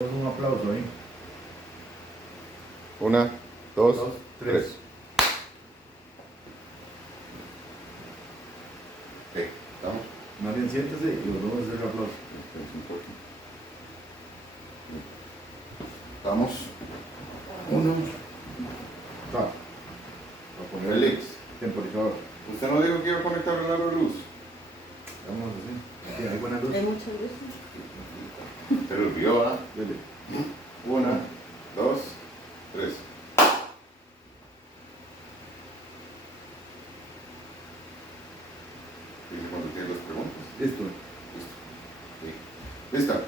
Un aplauso ahí. Una, dos, Dos, tres. tres. Ok, ¿estamos? Más bien siéntese y los vamos a hacer el aplauso. Espérense un poco. ¿Estamos? Uno. Va. Va a poner el Félix, temporizador. ¿usted no dijo que iba a conectar la luz? Vamos así. Aquí hay buena luz. Hay mucho gusto. Se lo olvidó, ¿ah? Dele. Una, dos, tres. Dice cuando tiene las preguntas. Listo. Listo. Sí. ¿Lista?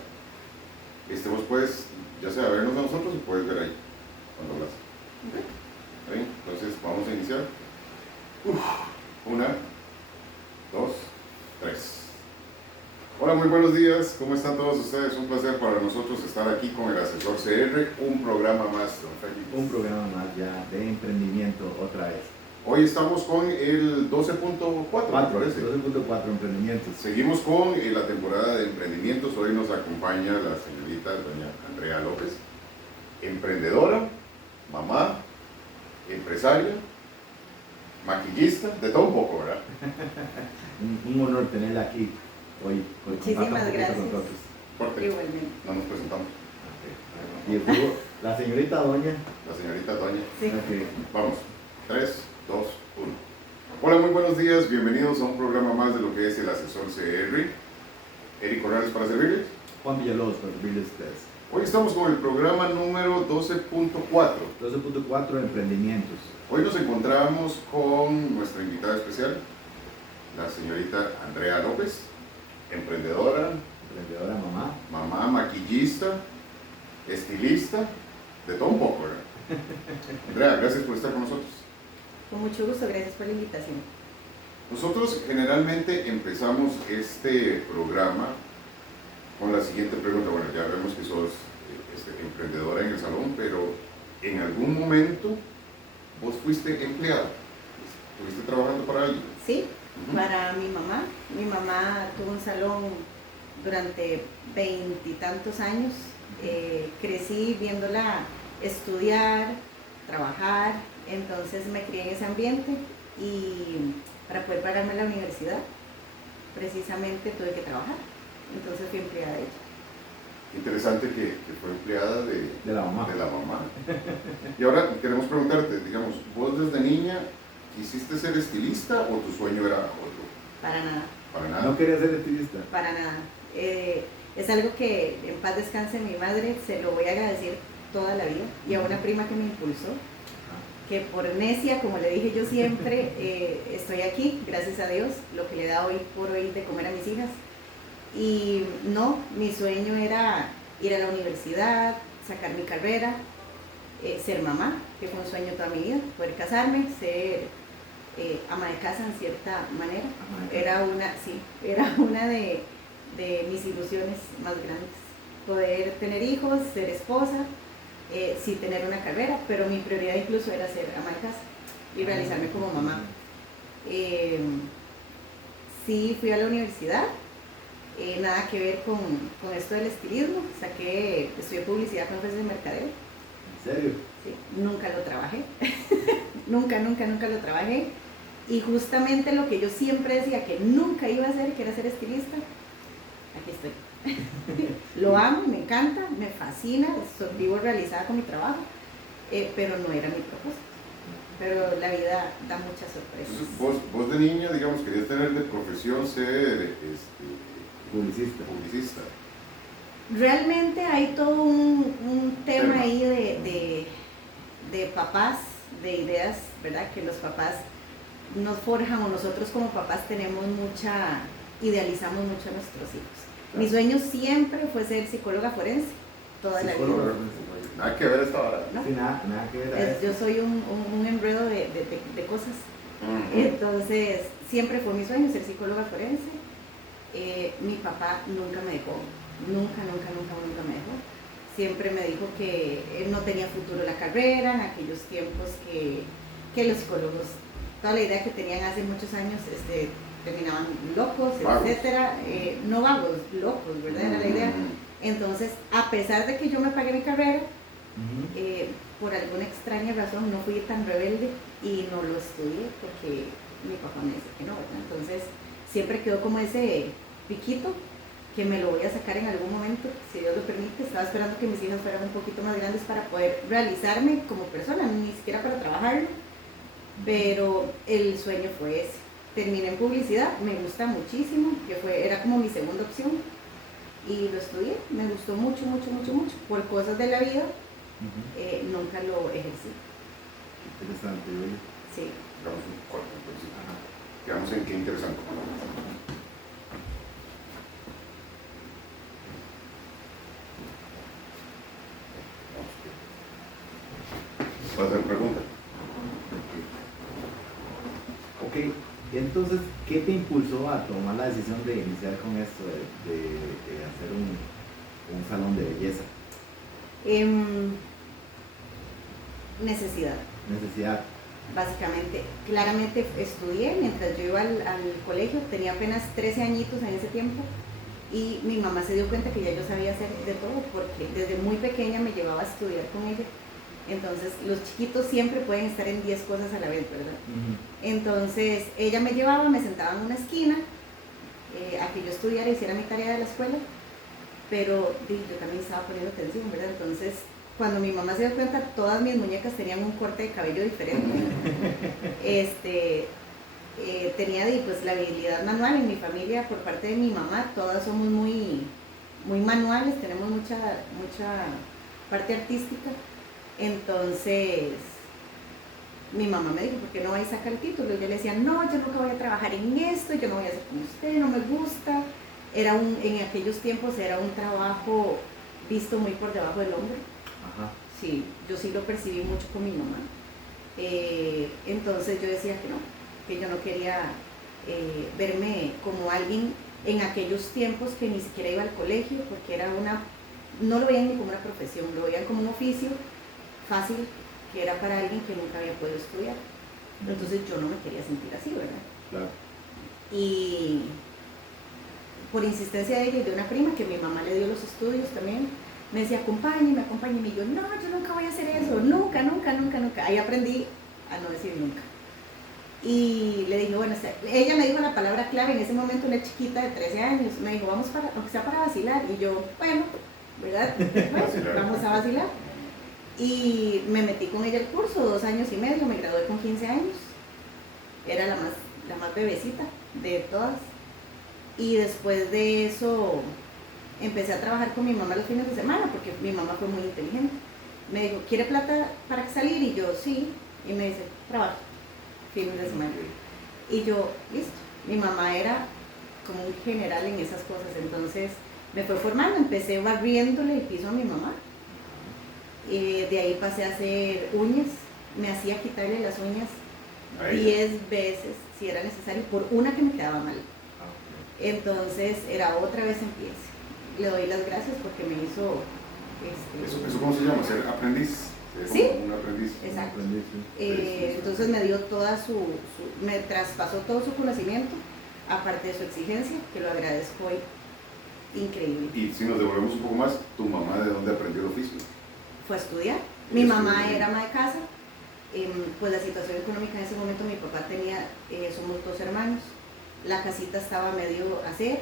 Vos puedes, ya sea vernos a nosotros o puedes ver ahí cuando hablas. ¿Está bien? Entonces vamos a iniciar. Una, dos, tres. Hola, muy buenos días. ¿Cómo están todos ustedes? Un placer para nosotros estar aquí con el Asesor CR, un programa más, don Félix. Un programa más ya de emprendimiento otra vez. Hoy estamos con el 12.4, me parece. 12.4 emprendimientos. Seguimos con la temporada de emprendimientos. Hoy nos acompaña la señorita doña Andrea López, emprendedora, mamá, empresaria, maquillista, de todo un poco, ¿verdad? Un honor tenerla aquí hoy. Muchísimas comparta un poquito gracias. con nosotros. Porque Igualmente. no nos presentamos. Y estuvo la señorita Doña. La señorita doña. Sí. Ok. Vamos, 3, 2, 1. Hola, muy buenos días, bienvenidos a un programa más de lo que es el Asesor CR. Eric Corrales para servirles. Juan Villalobos para servirles a ustedes. Hoy estamos con el programa número 12.4. 12.4 emprendimientos. Hoy nos encontramos con nuestra invitada especial, la señorita Andrea López, emprendedora, Emprendedora mamá. mamá, maquillista, estilista, de todo un poco, ¿verdad? Andrea, gracias por estar con nosotros. Con mucho gusto, gracias por la invitación. Nosotros generalmente empezamos este programa con la siguiente pregunta. Bueno, ya vemos que sos emprendedora en el salón, pero en algún momento vos fuiste empleada, estuviste trabajando para alguien. Sí, Ujú. para mi mamá. Mi mamá tuvo un salón durante 20 y tantos años. Crecí viéndola estudiar, trabajar, entonces me crié en ese ambiente y para poder pagarme la universidad, precisamente tuve que trabajar. Entonces fui empleada de ella. Interesante que fue empleada de La mamá. la mamá. Y ahora queremos preguntarte, digamos, ¿vos desde niña quisiste ser estilista o tu sueño era otro? Para nada. Para nada. No quería ser estilista. Para nada. Es algo que en paz descanse mi madre, se lo voy a agradecer toda la vida. Y a una prima que me impulsó, que por necia, como le dije yo siempre, estoy aquí, gracias a Dios, lo que le da hoy por hoy de comer a mis hijas. Y no, mi sueño era ir a la universidad, sacar mi carrera, ser mamá, que fue un sueño toda mi vida, poder casarme, ser ama de casa en cierta manera. Era una de mis ilusiones más grandes, poder tener hijos, ser esposa, sí tener una carrera, pero mi prioridad incluso era ser ama de casa y realizarme como mamá. Sí fui a la universidad, nada que ver con esto del estilismo, estudié publicidad con énfasis en mercadeo. ¿En serio? Sí, nunca lo trabajé, nunca lo trabajé, y justamente lo que yo siempre decía que nunca iba a hacer, que era ser estilista, aquí estoy. Lo amo, me encanta, me fascina, vivo realizada con mi trabajo, pero no era mi propósito. Pero la vida da muchas sorpresas. Entonces, vos de niña, digamos, querías tener de profesión ser Publicista. Realmente hay todo un tema ahí de papás, de ideas, ¿verdad? Que los papás nos forjan, o nosotros como papás idealizamos mucho a nuestros hijos. Claro. Mi sueño siempre fue ser psicóloga forense, toda la vida. Nada que ver esta hora. ¿No? Sí, nada que ver. a eso. Yo soy un enredo de cosas. Entonces, siempre fue mi sueño ser psicóloga forense. Mi papá nunca me dejó, nunca me dejó. Siempre me dijo que no tenía futuro la carrera, en aquellos tiempos que los psicólogos, toda la idea que tenían hace muchos años, terminaban locos, Vagos. etcétera. No vagos, locos, ¿verdad? Era la idea. Entonces, a pesar de que yo me pagué mi carrera, Ujú. por alguna extraña razón no fui tan rebelde y no lo estudié porque mi papá me dice que no, ¿verdad? Entonces, siempre quedó como ese piquito que me lo voy a sacar en algún momento, si Dios lo permite. Estaba esperando que mis hijos fueran un poquito más grandes para poder realizarme como persona, ni siquiera para trabajarlo, pero el sueño fue ese. Terminé en publicidad, me gusta muchísimo, era como mi segunda opción y lo estudié, me gustó mucho, mucho, mucho, mucho. Por cosas de la vida, Ujú. nunca lo ejercí. Interesante, oye. Sí. Hagamos un corte, entonces. Ajá. Quedamos en qué interesante. ¿Vas a hacer pregunta? Ok, entonces, ¿qué te impulsó a tomar la decisión de iniciar con esto, de hacer un salón de belleza? Necesidad, Necesidad. básicamente. Claramente estudié mientras yo iba al colegio, tenía apenas 13 añitos en ese tiempo y mi mamá se dio cuenta que ya yo sabía hacer de todo porque desde muy pequeña me llevaba a estudiar con ella. Entonces, los chiquitos siempre pueden estar en 10 cosas a la vez, ¿verdad? Ujú. Entonces, ella me llevaba, me sentaba en una esquina a que yo estudiara y hiciera mi tarea de la escuela, pero yo también estaba poniendo atención, ¿verdad? Entonces, cuando mi mamá se dio cuenta, todas mis muñecas tenían un corte de cabello diferente. Tenía pues la habilidad manual en mi familia por parte de mi mamá, todas somos muy, muy manuales, tenemos mucha parte artística. Entonces, mi mamá me dijo, ¿por qué no vais a sacar el título? Y yo le decía, no, yo nunca voy a trabajar en esto, yo no voy a hacer como usted, no me gusta. En aquellos tiempos era un trabajo visto muy por debajo del hombro. Ajá. Sí, yo sí lo percibí mucho con mi mamá. Entonces yo decía que yo no quería verme como alguien en aquellos tiempos que ni siquiera iba al colegio, porque no lo veían ni como una profesión, lo veían como un oficio fácil que era para alguien que nunca había podido estudiar. Entonces yo no me quería sentir así, ¿verdad? Claro. Y por insistencia de ella y de una prima que mi mamá le dio los estudios también, me decía, acompáñeme, acompáñeme. Y yo, no, yo nunca voy a hacer eso, nunca, nunca, nunca, nunca. Ahí aprendí a no decir nunca. Y le dije, bueno, ella me dijo la palabra clave en ese momento, una chiquita de 13 años, me dijo, vamos aunque sea para vacilar. Y yo, bueno, ¿verdad? Bueno, vamos a vacilar. Y me metí con ella el curso, 2 años y medio, me gradué con 15 años. Era la más bebecita de todas. Y después de eso empecé a trabajar con mi mamá los fines de semana, porque mi mamá fue muy inteligente. Me dijo, ¿quiere plata para salir? Y yo, sí. Y me dice, trabajo, fines de semana. Y yo, listo. Mi mamá era como un general en esas cosas, entonces me fue formando, empecé barriéndole el piso a mi mamá. De ahí pasé a hacer uñas, me hacía quitarle las uñas 10 veces si era necesario, por una que me quedaba mal. Entonces era otra vez empiece. Le doy las gracias porque me hizo... ¿Eso cómo se llama? ¿Ser aprendiz? Sí. Un aprendiz. Exacto. Un aprendiz, sí. Entonces me dio me traspasó todo su conocimiento, aparte de su exigencia, que lo agradezco hoy. Increíble. Y si nos devolvemos un poco más, ¿tu mamá de dónde aprendió el oficio? Fue a estudiar. Mi mamá era ama de casa. Pues la situación económica en ese momento, mi papá somos 2 hermanos. La casita estaba medio a hacer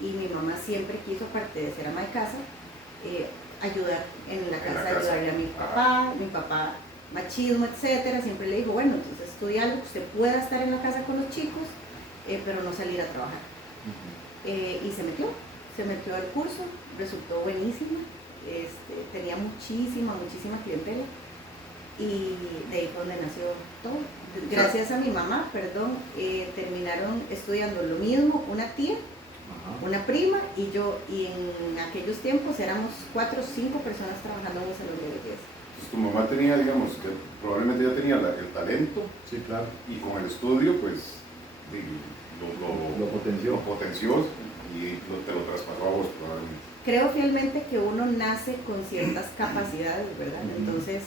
y mi mamá siempre quiso, aparte de ser ama de casa, ayudar en la casa, ayudarle a mi papá machismo, etcétera. Siempre le dijo, bueno, entonces estudia algo que usted pueda estar en la casa con los chicos, pero no salir a trabajar. Y se metió al curso, resultó buenísimo. Tenía muchísima clientela y de ahí fue donde nació todo. Gracias a mi mamá, terminaron estudiando lo mismo una tía, una prima y yo, y en aquellos tiempos éramos 4 o 5 personas trabajando en un salón de belleza. Entonces, tu mamá tenía, digamos, que probablemente ya tenía el talento, sí, claro. Y con el estudio, pues, lo potenció y te lo traspasó a vos, probablemente. Creo fielmente que uno nace con ciertas capacidades, ¿verdad? Entonces,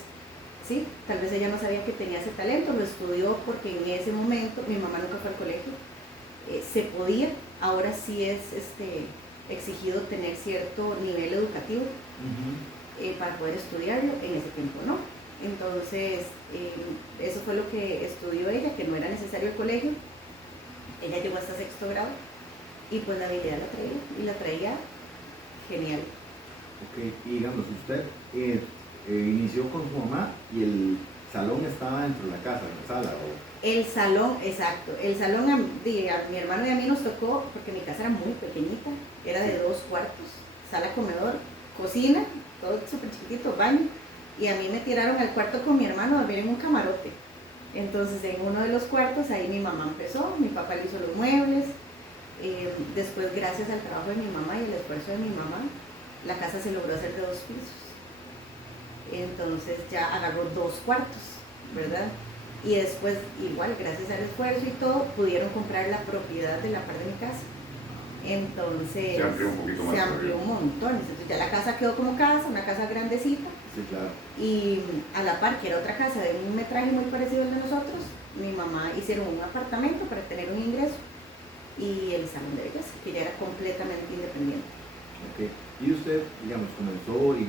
sí, tal vez ella no sabía que tenía ese talento, lo estudió porque en ese momento, mi mamá nunca fue al colegio, se podía, ahora sí es exigido tener cierto nivel educativo para poder estudiarlo, en ese tiempo no. Entonces, eso fue lo que estudió ella, que no era necesario el colegio. Ella llegó hasta 6º grado y pues la habilidad la traía, y la traía genial. Ok, y digamos, usted inició con su mamá y el salón estaba dentro de la casa, en la sala, ¿o? El salón, exacto, el salón a mi hermano y a mí nos tocó, porque mi casa era muy pequeñita, era de 2 cuartos, sala, comedor, cocina, todo súper chiquitito, baño, y a mí me tiraron al cuarto con mi hermano a dormir en un camarote. Entonces en uno de los cuartos ahí mi mamá empezó, mi papá le hizo los muebles, después gracias al trabajo de mi mamá y el esfuerzo de mi mamá, la casa se logró hacer de 2 pisos. Entonces ya agarró 2 cuartos, ¿verdad? Y después, igual, gracias al esfuerzo y todo, pudieron comprar la propiedad de la par de mi casa. Entonces, se amplió un poquito más. Se amplió un montón. Entonces ya la casa quedó como casa, una casa grandecita. Sí, claro. Y a la par, que era otra casa de un metraje muy parecido al de nosotros, mi mamá hicieron un apartamento para tener un ingreso. Y el salón de belleza, que ya era completamente independiente. Ok. Y usted, digamos, comenzó así,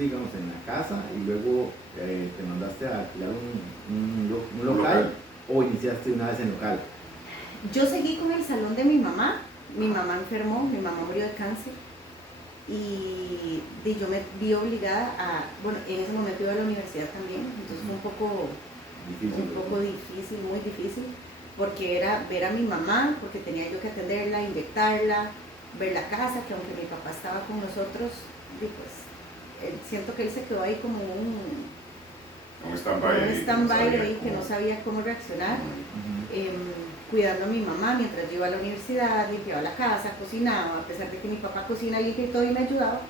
digamos, en la casa y luego te mandaste a alquilar un local, o iniciaste una vez en local. Yo seguí con el salón de mi mamá enfermó, mi mamá murió de cáncer y yo me vi obligada a, bueno, en ese momento iba a la universidad también, entonces fue un poco difícil, muy difícil, porque era ver a mi mamá, porque tenía yo que atenderla, inyectarla, ver la casa, que aunque mi papá estaba con nosotros, pues siento que él se quedó ahí como un stand-by ahí, que no sabía cómo reaccionar, cuidando a mi mamá mientras yo iba a la universidad, limpiaba la casa, cocinaba, a pesar de que mi papá cocina, limpia y todo y me ayudaba,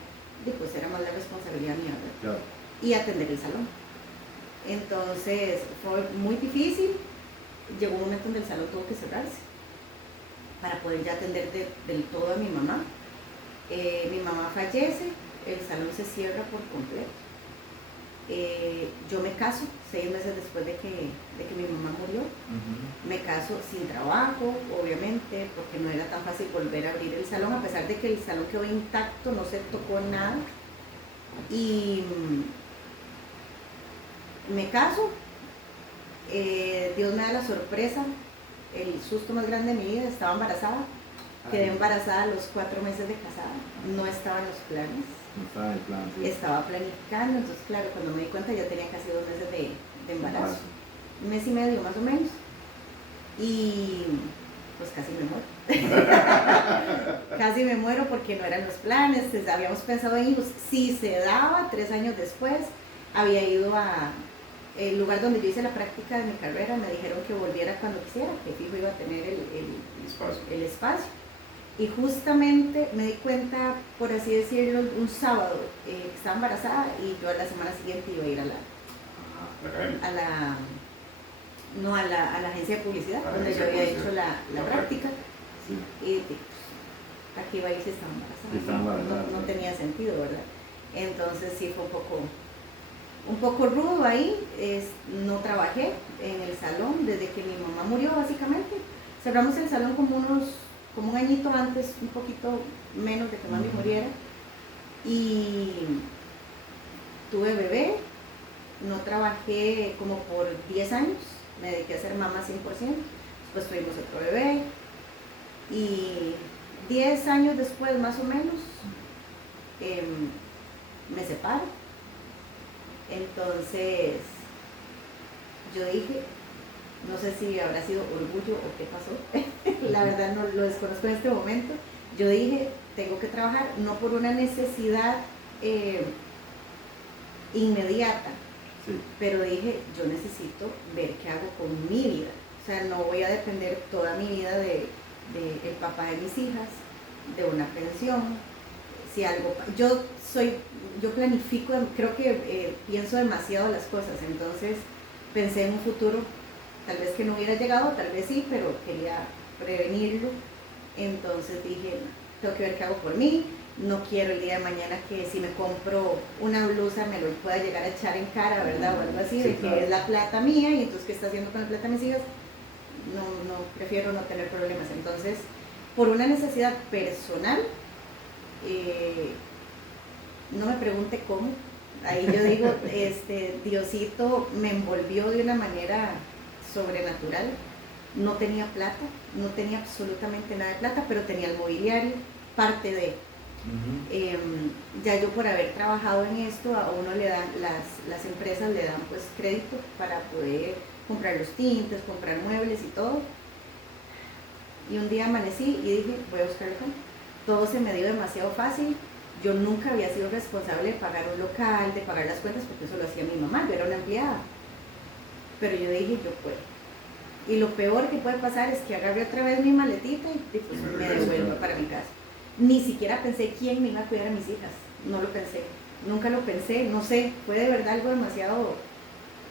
pues era más la responsabilidad mía, ¿verdad? Claro. Y atender el salón. Entonces fue muy difícil, llegó un momento donde el salón tuvo que cerrarse para poder ya atender del todo a mi mamá. Mi mamá fallece, el salón se cierra por completo. Yo me caso 6 meses después de que mi mamá murió. Me caso sin trabajo, obviamente, porque no era tan fácil volver a abrir el salón, a pesar de que el salón quedó intacto, no se tocó nada. Y me caso, Dios me da la sorpresa, el susto más grande de mi vida, estaba embarazada. Quedé embarazada a los 4 meses de casada, no estaba en los planes. No estaba en el plan. Sí. Estaba planificando, entonces claro, cuando me di cuenta ya tenía casi 2 meses de embarazo. 1 mes y medio más o menos. Y pues casi me muero. Casi me muero porque no eran los planes, habíamos pensado en hijos. Si se daba, 3 años después, había ido el lugar donde yo hice la práctica de mi carrera, me dijeron que volviera cuando quisiera, que fijo iba a tener el espacio. Y justamente me di cuenta, por así decirlo, un sábado que estaba embarazada y yo a la semana siguiente iba a ir a la agencia de publicidad, donde yo había hecho la práctica. Sí. Y pues, aquí iba a ir si estaba embarazada. No tenía sentido, ¿verdad? Entonces sí fue un poco rudo ahí. No trabajé en el salón desde que mi mamá murió, básicamente. Cerramos el salón como un añito antes, un poquito menos de que mami muriera, y tuve bebé. No trabajé como por 10 años, me dediqué a ser mamá 100%, después tuvimos otro bebé, y 10 años después más o menos me separo. Entonces yo dije, no sé si habrá sido orgullo o qué pasó, la verdad no lo desconozco en este momento. Yo dije, tengo que trabajar, no por una necesidad inmediata, sí, pero dije, yo necesito ver qué hago con mi vida. O sea, no voy a depender toda mi vida del papá de mis hijas, de una pensión. Si algo, yo planifico, creo que pienso demasiado las cosas, entonces pensé en un futuro. Tal vez que no hubiera llegado, tal vez sí, pero quería prevenirlo. Entonces dije, tengo que ver qué hago por mí. No quiero el día de mañana que si me compro una blusa me lo pueda llegar a echar en cara, ¿verdad? O algo así, sí, de claro, que es la plata mía y entonces ¿qué está haciendo con la plata de mis hijas? No, prefiero no tener problemas. Entonces, por una necesidad personal, no me pregunte cómo. Ahí yo digo, Diosito me envolvió de una manera sobrenatural. No tenía plata, no tenía absolutamente nada de plata, pero tenía el mobiliario, parte de. Ya yo por haber trabajado en esto, a uno le dan, las empresas le dan pues crédito para poder comprar los tintes, comprar muebles y todo. Y un día amanecí y dije, voy a buscar local. Todo se me dio demasiado fácil. Yo nunca había sido responsable de pagar un local, de pagar las cuentas, porque eso lo hacía mi mamá, yo era una empleada. Pero yo dije, yo puedo. Y lo peor que puede pasar es que agarre otra vez mi maletita y pues me devuelvo para mi casa. Ni siquiera pensé quién me iba a cuidar a mis hijas. No lo pensé. Nunca lo pensé. No sé, fue de verdad algo demasiado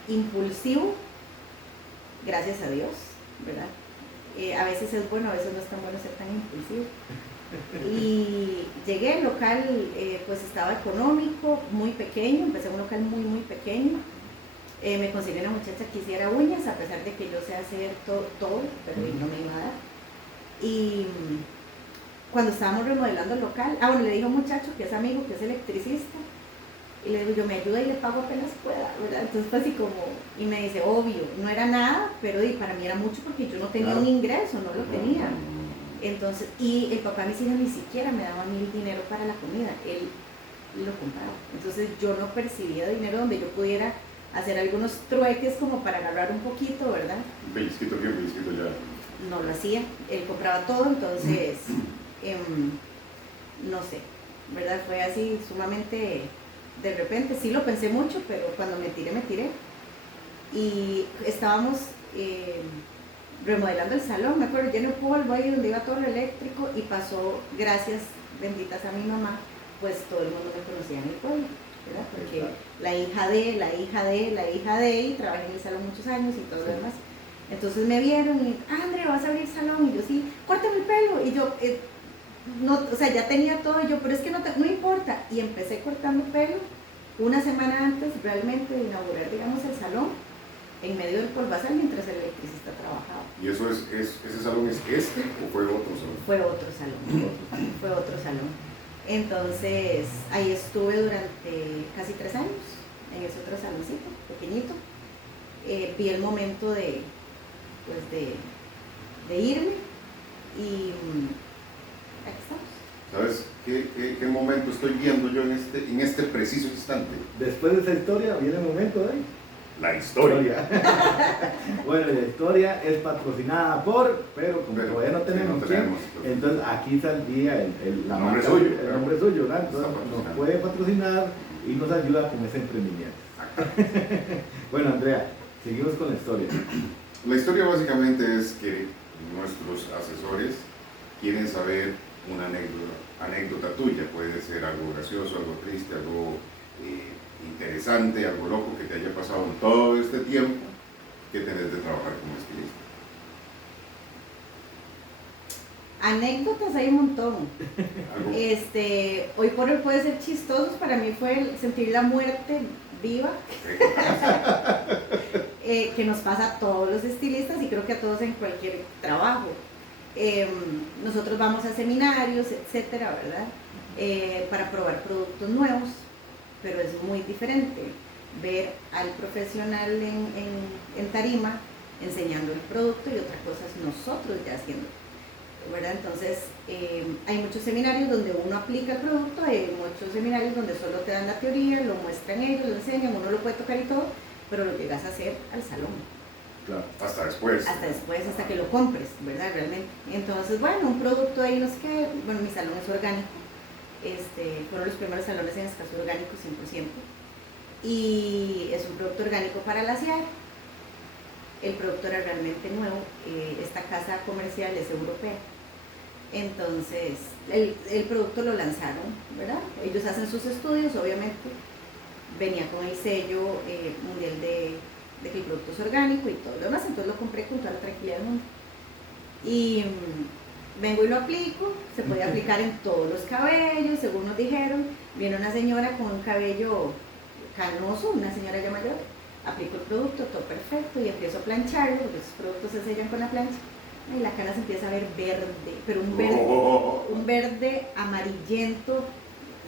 impulsivo. Gracias a Dios, ¿verdad? A veces es bueno, a veces no es tan bueno ser tan impulsivo. Y llegué, el local pues estaba económico, muy pequeño, empecé en un local muy muy pequeño. Me conseguí una muchacha que hiciera uñas, a pesar de que yo sé hacer todo, pero no me iba a dar. Y cuando estábamos remodelando el local, bueno, le dijo a un muchacho que es amigo, que es electricista, y le digo, yo me ayuda y le pago apenas pueda, ¿verdad? Entonces fue así como, y me dice, obvio, no era nada, pero para mí era mucho porque yo no tenía un ingreso, no lo tenía. Entonces, y el papá de mis hijas ni siquiera me daba a mí el dinero para la comida, él lo compraba. Entonces yo no percibía dinero donde yo pudiera hacer algunos trueques como para agarrar un poquito, ¿verdad? Pellizquito aquí, pellizquito allá. No lo hacía, él compraba todo, entonces, no sé, ¿verdad? Fue así sumamente de repente, sí lo pensé mucho, pero cuando me tiré. Y estábamos remodelando el salón, me acuerdo, lleno de polvo ahí donde iba todo lo eléctrico, y pasó, gracias benditas a mi mamá, pues todo el mundo me conocía en el pueblo, ¿verdad? Porque la hija de, y trabajé en el salón muchos años y todo lo demás. Entonces me vieron y, Andrea, ¿vas a abrir salón? Y yo, sí, córtame el pelo. Y yo, no, o sea, ya tenía todo, y yo, pero es que no importa. Y empecé cortando pelo una semana antes realmente de inaugurar, digamos, el salón, en medio del polvazal, mientras el electricista trabajaba. ¿Y eso ese salón es o fue otro salón? Fue otro salón. Entonces, ahí estuve durante casi 3 años, en ese otro saloncito, pequeñito. Vi el momento de irme, y aquí estamos. ¿Sabes qué momento estoy viendo yo en este preciso instante? Después de esa historia viene el momento de La historia. Bueno, la historia es patrocinada pero como todavía no tenemos, entonces aquí saldría el nombre suyo, ¿verdad? Entonces nos puede patrocinar y nos ayuda con ese emprendimiento. Bueno, Andrea, seguimos con la historia. La historia básicamente es que nuestros asesores quieren saber una anécdota tuya. Puede ser algo gracioso, algo triste, algo interesante, algo loco que te haya pasado en todo este tiempo que tenés de trabajar como estilista. Anécdotas hay un montón. Hoy por hoy puede ser chistosos, para mí fue el sentir la muerte viva que nos pasa a todos los estilistas, y creo que a todos en cualquier trabajo. Nosotros vamos a seminarios, etcétera, ¿verdad? Para probar productos nuevos, pero es muy diferente ver al profesional en tarima enseñando el producto, y otra cosa es nosotros ya haciendo, ¿verdad? Entonces hay muchos seminarios donde uno aplica el producto, hay muchos seminarios donde solo te dan la teoría, lo muestran ellos, lo enseñan, uno lo puede tocar y todo, pero lo llegas a hacer al salón. Claro, hasta después. Hasta que lo compres, ¿verdad? Realmente. Entonces, bueno, un producto ahí, no sé qué, bueno, mi salón es orgánico. Fueron los primeros salones en escaso orgánico 100%, y es un producto orgánico para lasear. El producto era realmente nuevo, esta casa comercial es europea, entonces el producto lo lanzaron, ¿verdad? Ellos hacen sus estudios, obviamente, venía con el sello mundial de que el producto es orgánico y todo lo demás, entonces lo compré con toda la tranquilidad del mundo. Y vengo y lo aplico, se puede aplicar en todos los cabellos, según nos dijeron. Viene una señora con un cabello canoso, una señora ya mayor, aplico el producto, todo perfecto, y empiezo a plancharlo, porque esos productos se sellan con la plancha. y la cara se empieza a ver verde, pero Oh. un verde amarillento,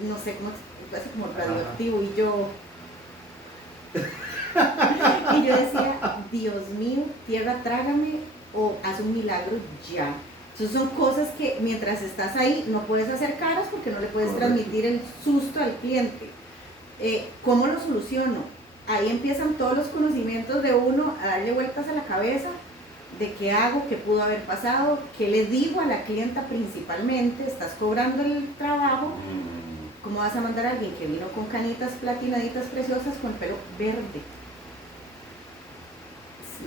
no sé cómo, casi como radioactivo, y yo decía, Dios mío, tierra trágame o haz un milagro ya. Entonces son cosas que mientras estás ahí no puedes hacer caras porque no le puedes Correcto. transmitir el susto al cliente. ¿Cómo lo soluciono? Ahí empiezan todos los conocimientos de uno a darle vueltas a la cabeza de qué hago, qué pudo haber pasado, qué le digo a la clienta principalmente, estás cobrando el trabajo, ¿cómo vas a mandar a alguien que vino con canitas platinaditas preciosas con el pelo verde?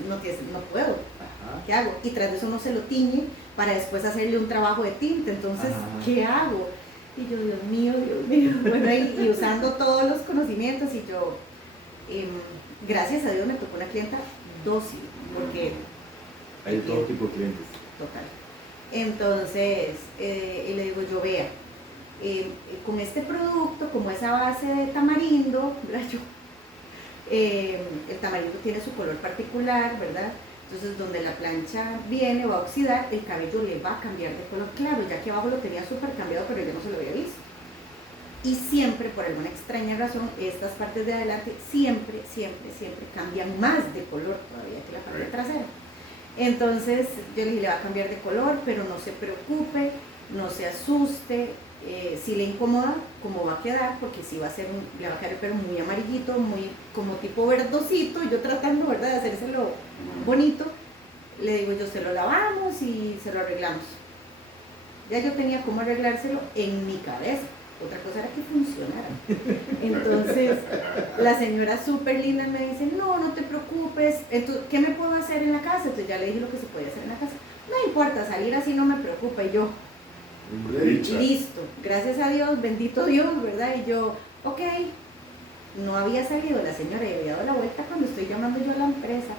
No puedo. Ajá. ¿Qué hago? Y tras de eso no se lo tiñe para después hacerle un trabajo de tinte. Entonces, Ajá. ¿qué hago? Y yo, Dios mío, Dios mío. Bueno, y usando todos los conocimientos y yo, gracias a Dios me tocó una clienta dócil, porque Hay todo tipo de clientes. total. Entonces, y le digo yo, vea, con este producto, como esa base de tamarindo, ¿verdad? El tamarindo tiene su color particular, ¿verdad? Entonces, donde la plancha viene va a oxidar, el cabello le va a cambiar de color claro, ya que abajo lo tenía súper cambiado, pero yo no se lo había visto. Y siempre, por alguna extraña razón, estas partes de adelante siempre cambian más de color todavía que la parte trasera. Entonces, yo le dije, le va a cambiar de color, pero no se preocupe, no se asuste, si le incomoda, cómo va a quedar, porque si va a ser le va a quedar el pelo muy amarillito, muy como tipo verdosito, yo tratando, ¿verdad?, de hacérselo bonito. Le digo yo, se lo lavamos y se lo arreglamos. Ya yo tenía cómo arreglárselo en mi cabeza, otra cosa era que funcionara. Entonces, la señora súper linda me dice, no te preocupes, entonces, ¿qué me puedo hacer en la casa? Entonces ya le dije lo que se podía hacer en la casa. No importa, salir así no me preocupa. Y yo, listo, gracias a Dios, bendito Dios, ¿verdad? Y yo, ok, no había salido la señora y había dado la vuelta cuando estoy llamando yo a la empresa.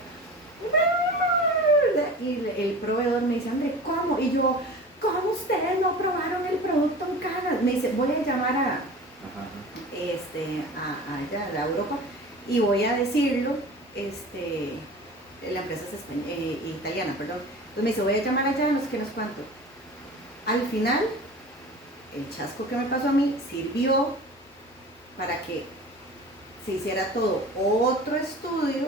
Y el proveedor me dice, André, ¿cómo? Y yo, ¿cómo ustedes no probaron el producto en Canas? Me dice, voy a llamar a allá, a Europa, y voy a decirlo, la empresa es italiana, perdón. Entonces me dice, voy a llamar allá, no sé qué, no sé cuánto. Al final, el chasco que me pasó a mí sirvió para que se hiciera todo otro estudio,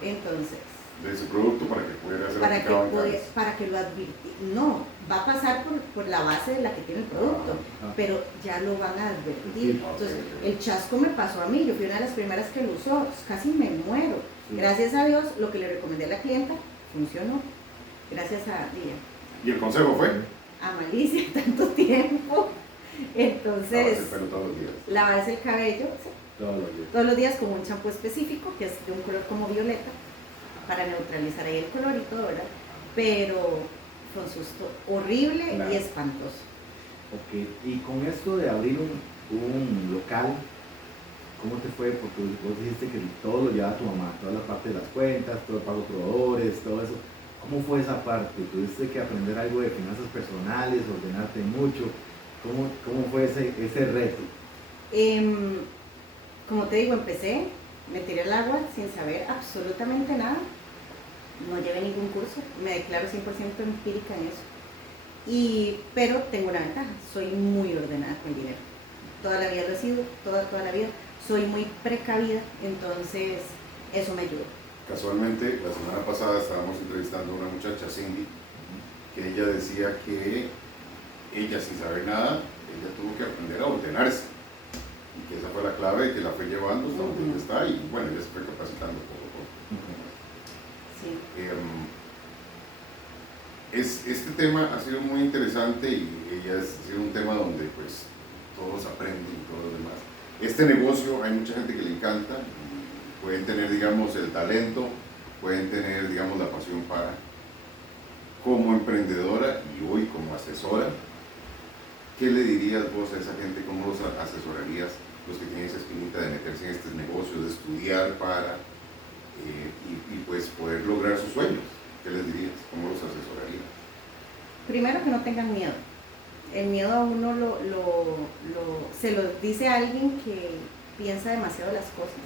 entonces, de ese producto para que pudiera ser aplicado en Canas. para que lo advirti. No, va a pasar por la base de la que tiene el producto, pero ya lo van a advertir. Entonces, el chasco me pasó a mí, yo fui una de las primeras que lo usó, pues casi me muero. Sí. Gracias a Dios, lo que le recomendé a la clienta funcionó. Gracias a ella. ¿Y el consejo fue? A malicia, tanto tiempo. Entonces, Lavarse el pelo todos los días. lavarse el cabello, sí, Todos los días. con un champú específico, que es de un color como violeta, para neutralizar ahí el color y todo, ¿verdad? Pero fue un susto horrible Claro. y espantoso. Ok, y con esto de abrir un local, ¿cómo te fue? Porque vos dijiste que todo lo llevaba tu mamá, toda la parte de las cuentas, todo el pago de proveedores, todo eso. ¿Cómo fue esa parte? ¿Tuviste que aprender algo de finanzas personales, ordenarte mucho? ¿Cómo fue ese reto? Como te digo, empecé, me tiré al agua sin saber absolutamente nada. No llevé ningún curso, me declaro 100% empírica en eso. Pero tengo una ventaja, soy muy ordenada con el dinero. Toda la vida lo he sido, toda la vida. Soy muy precavida, entonces eso me ayudó. Casualmente, la semana pasada estábamos entrevistando a una muchacha, Cindy, que ella decía que ella, sin saber nada, ella tuvo que aprender a ordenarse. Y que esa fue la clave de que la fue llevando hasta donde ella está, y bueno, ella se fue capacitando poco a poco. Sí. Este tema ha sido muy interesante y ha sido un tema donde pues todos aprenden y todo lo demás. Este negocio hay mucha gente que le encanta, pueden tener, digamos, el talento, pueden tener, digamos, la pasión para. Como emprendedora y hoy como asesora, ¿qué le dirías vos a esa gente? ¿Cómo los asesorarías? Los que tienen esa espinita de meterse en este negocio, de estudiar para y pues poder lograr sus sueños. ¿Qué les dirías? ¿Cómo los asesorarías? Primero, que no tengan miedo. El miedo a uno se lo dice a alguien que piensa demasiado las cosas.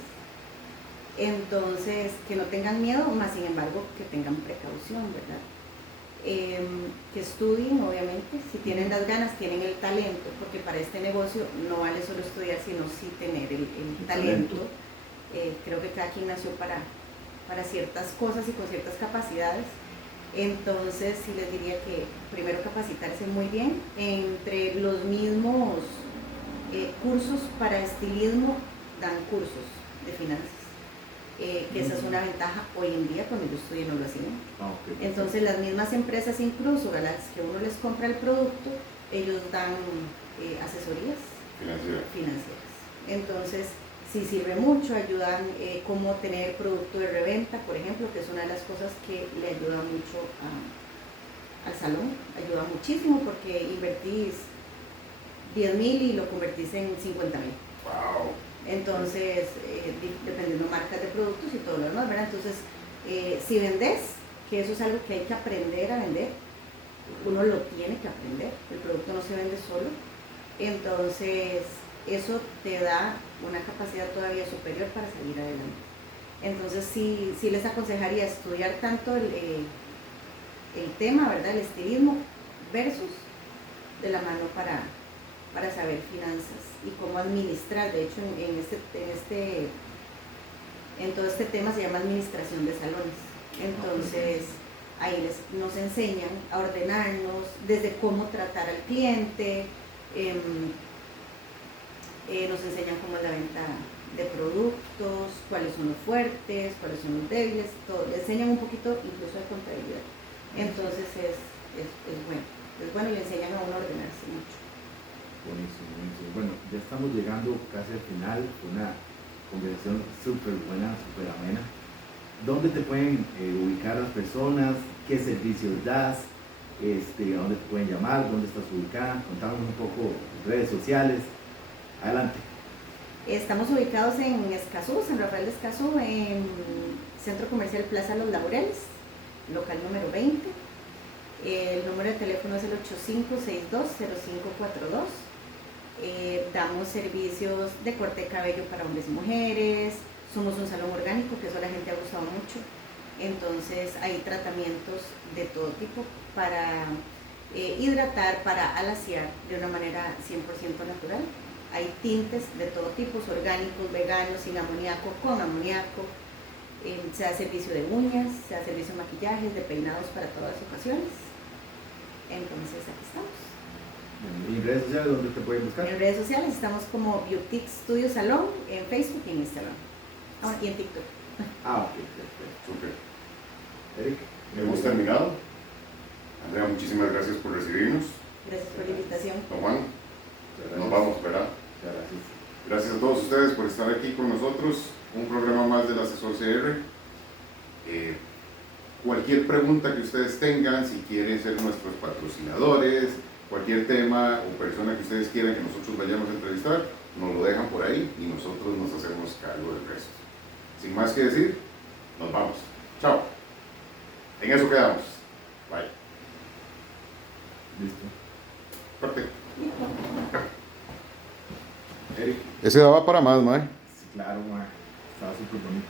Entonces, que no tengan miedo, más sin embargo, que tengan precaución, ¿verdad? que estudien, obviamente, si tienen las ganas, tienen el talento, porque para este negocio no vale solo estudiar, sino sí tener el talento. Creo que cada quien nació para ciertas cosas y con ciertas capacidades. Entonces sí les diría que primero capacitarse muy bien. Entre los mismos cursos para estilismo dan cursos de finanzas, que esa es una ventaja hoy en día. Cuando yo estudié no lo hacían. Okay. Entonces las mismas empresas, incluso a las que uno les compra el producto, ellos dan asesorías financieras. Entonces sí sirve mucho, ayudan cómo tener producto de reventa, por ejemplo, que es una de las cosas que le ayuda mucho al salón. Ayuda muchísimo porque invertís 10.000 y lo convertís en 50.000. Wow. Entonces, dependiendo marcas de productos y todo lo demás, ¿verdad? Entonces, si vendés, que eso es algo que hay que aprender a vender, uno lo tiene que aprender, el producto no se vende solo. Entonces, eso te da una capacidad todavía superior para salir adelante. Entonces sí les aconsejaría estudiar tanto el tema, ¿verdad? El estilismo versus de la mano para saber finanzas y cómo administrar. De hecho, en todo este tema se llama administración de salones. Entonces ahí nos enseñan a ordenarnos desde cómo tratar al cliente. Nos enseñan cómo es la venta de productos, cuáles son los fuertes, cuáles son los débiles, todo. Le enseñan un poquito incluso de contabilidad. Entonces es bueno. Es bueno y le enseñan a uno a ordenarse mucho. Buenísimo, buenísimo. Bueno, ya estamos llegando casi al final. Una conversación súper buena, súper amena. ¿Dónde te pueden ubicar las personas? ¿Qué servicios das? ¿A dónde te pueden llamar? ¿Dónde estás ubicada? Contanos un poco redes sociales. Adelante. Estamos ubicados en Escazú, San Rafael de Escazú, en Centro Comercial Plaza Los Laureles, local número 20. El número de teléfono es el 8562-0542. Damos servicios de corte de cabello para hombres y mujeres. Somos un salón orgánico, que eso a la gente ha gustado mucho. Entonces hay tratamientos de todo tipo para hidratar, para alaciar de una manera 100% natural. Hay tintes de todo tipo, orgánicos, veganos, sin amoníaco, con amoníaco. Se da servicio de uñas, se da servicio de maquillajes, de peinados para todas las ocasiones. Entonces aquí estamos. ¿Y en redes sociales dónde te pueden buscar? En redes sociales estamos como Beauty Studio Salón, en Facebook y en Instagram. Y en TikTok. Ok, perfecto. Súper. Eric. Hemos terminado. Andrea, muchísimas gracias por recibirnos. Gracias por la invitación. Don Juan, nos vamos, ¿verdad? Muchas gracias. Gracias a todos ustedes por estar aquí con nosotros. Un programa más del Asesor CR. Cualquier pregunta que ustedes tengan, si quieren ser nuestros patrocinadores, cualquier tema o persona que ustedes quieran que nosotros vayamos a entrevistar, nos lo dejan por ahí y nosotros nos hacemos cargo del resto. Sin más que decir, nos vamos. Chao. En eso quedamos. Bye. Listo. Corte. Eric. Ese daba para más, mae. Sí, claro, ma. Estaba súper bonito.